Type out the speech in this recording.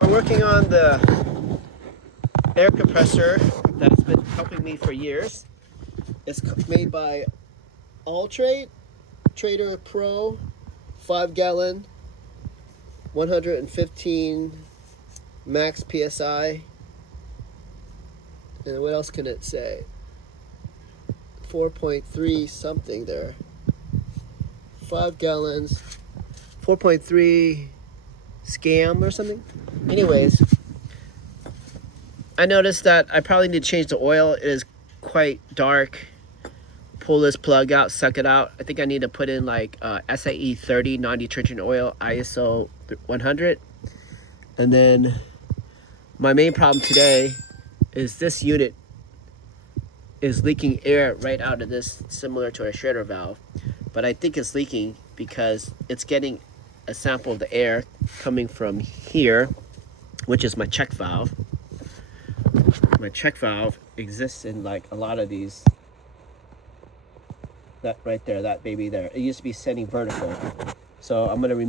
I'm working on the air compressor that's been helping me for years. It's made by Alltrade TRADESPRO, 5-gallon, 115 max PSI. And what else can it say? 4.3 something there. 5 gallons, 4.3 scam or something. Anyways, I noticed that I probably need to change the oil. It is quite dark. Pull this plug out, suck it out. I think I need to put in like SAE 30 non-detergent oil, ISO 100. And then my main problem today is this unit is leaking air right out of this, similar to a shredder valve. But I think it's leaking because it's getting a sample of the air coming from here, which is my check valve. My check valve exists in like a lot of these. That right there, that baby there. It used to be setting vertical. So I'm gonna remove